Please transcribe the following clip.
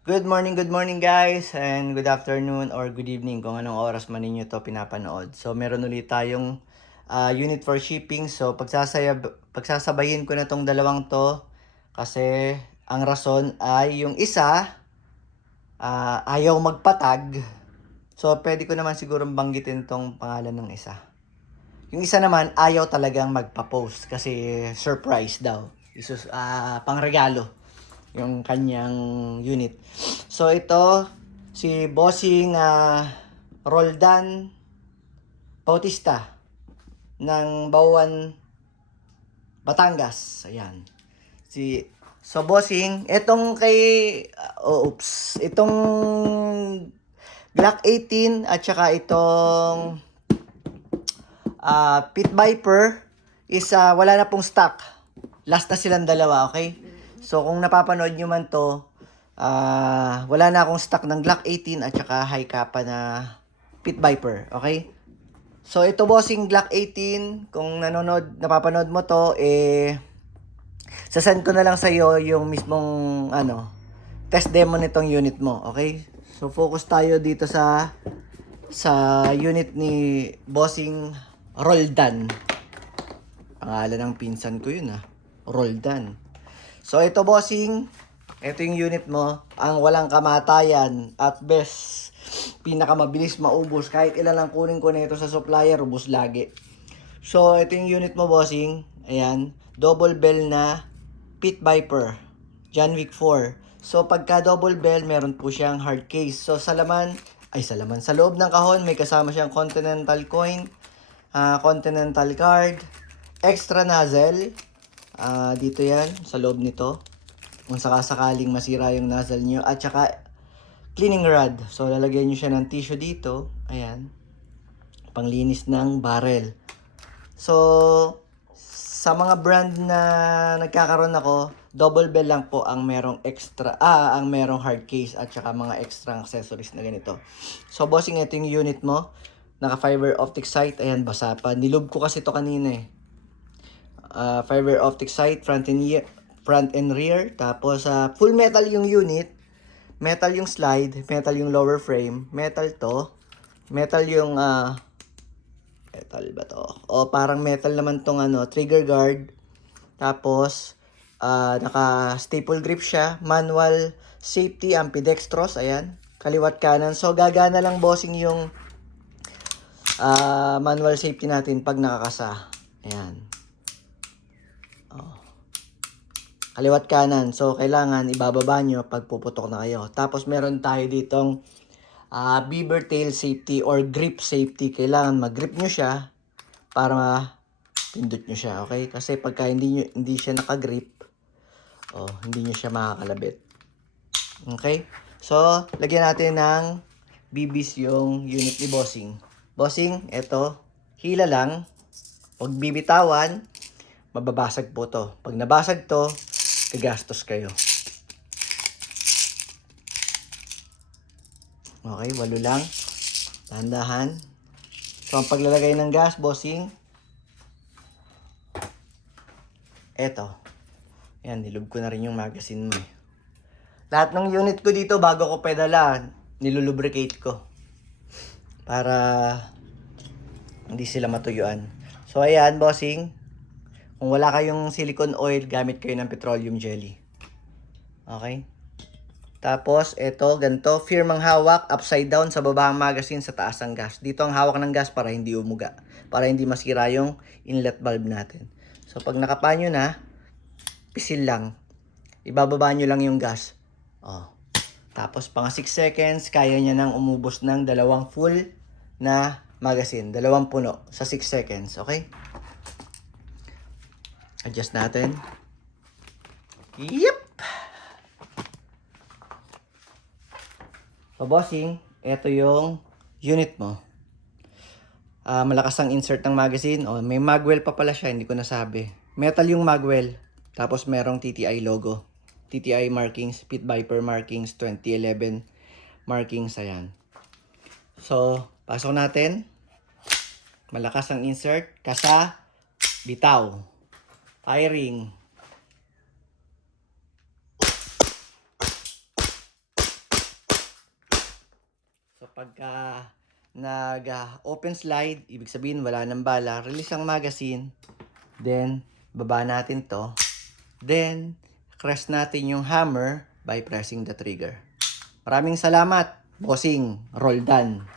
Good morning guys, and good afternoon or good evening kung anong oras man ninyo to pinapanood. So meron ulit tayong unit for shipping. So pagsasabayin ko na tong dalawang to kasi ang rason ay yung isa ayaw magpatag. So pwede ko naman siguro banggitin tong pangalan ng isa. Yung isa naman ayaw talagang magpa-post kasi surprise daw. Pangregalo yung kanyang unit. So ito si Bossing Roldan Bautista ng Bauan, Batangas. Ayan. So Bossing, itong itong Glock 18 at saka itong Pit Viper is wala na pong stock. Last na silang dalawa, okay? So kung napapanood nyo man to, wala na akong stock ng Glock 18 at saka high kappa na Pit Viper, okay? So ito Bossing Glock 18, kung napapanood mo to, sasend ko na lang sa iyo yung mismong test demo nitong unit mo, okay? So focus tayo dito sa unit ni Bossing Roldan. Pangalan ng pinsan ko yun Roldan. So ito Bossing, ito yung unit mo, ang walang kamatayan at best, pinakamabilis maubos. Kahit ilan lang kunin ko na ito sa supplier, ubos lagi. So ito yung unit mo Bossing, ayan, double bell na Pit Viper, John Wick 4. So pagka double bell, meron po siyang hard case. So sa loob ng kahon may kasama siyang Continental coin, Continental card, extra nozzle, dito yan sa loob nito kung sakasakaling masira yung nozzle nyo, at saka cleaning rod. So lalagyan nyo siya ng tissue dito, ayan, panglinis ng barrel. So sa mga brand na nagkakaroon ako, double bell lang po ang merong ang merong hard case at saka mga extra accessories na ganito. So Bossing, ito yung unit mo, naka fiber optic sight, ayan, basa pa, nilob ko kasi to kanina fiber optic sight, front and rear. Tapos full metal yung unit, metal yung slide, metal yung lower frame, metal to, metal yung metal ba to? O parang metal naman tong trigger guard. Tapos naka staple grip siya, manual safety, ambidextrous, ayan, kaliwat kanan. So gagana lang Bossing yung manual safety natin pag nakakasa. Ayan. Kaliwat kanan. So kailangan ibababa nyo pag puputok na kayo. Tapos meron tayo ditong beaver tail safety or grip safety. Kailangan mag-grip nyo siya para pindot nyo siya, okay? Kasi pagka hindi siya naka-grip, hindi nyo siya makakalabit. Okay? So, lagyan natin ng BBs yung unit ni Bossing. Bossing, eto, hila lang. Huwag bibitawan, mababasag po to. Pag nabasag to, gagastos kayo. Okay, 8 lang. Dahan-dahan. So, ang paglalagay ng gas, Bossing, eto. Ayan, nilub ko na rin yung magazine mo Lahat ng unit ko dito, bago ko pedala, nilulubricate ko. Para hindi sila matuyuan. So, ayan, Bossing. Kung wala kayong silicone oil, gamit kayo ng petroleum jelly. Okay? Tapos, ito, ganito. Firmang hawak, upside down, sa baba ang magazine, sa taas ang gas. Dito ang hawak ng gas para hindi umuga. Para hindi masira yung inlet valve natin. So, pag nakapa nyo na, pisil lang. Ibababa nyo lang yung gas. Tapos, pang 6 seconds, kaya niya nang umubos ng 2 full na magazine. 2 puno sa 6 seconds. Okay? Adjust natin. Yep! So, Bossing, ito yung unit mo. Malakas ang insert ng magazine. May magwell pa pala siya, hindi ko nasabi. Metal yung magwell. Tapos merong TTI logo. TTI markings, Pit Viper markings, 2011 markings, ayan. So, pasok natin. Malakas ang insert. Kasa, bitaw. Firing. So pagka nag-open slide, ibig sabihin wala ng bala, release ang magazine, then baba natin to, then press natin yung hammer by pressing the trigger. Maraming salamat, Bossing Roldan.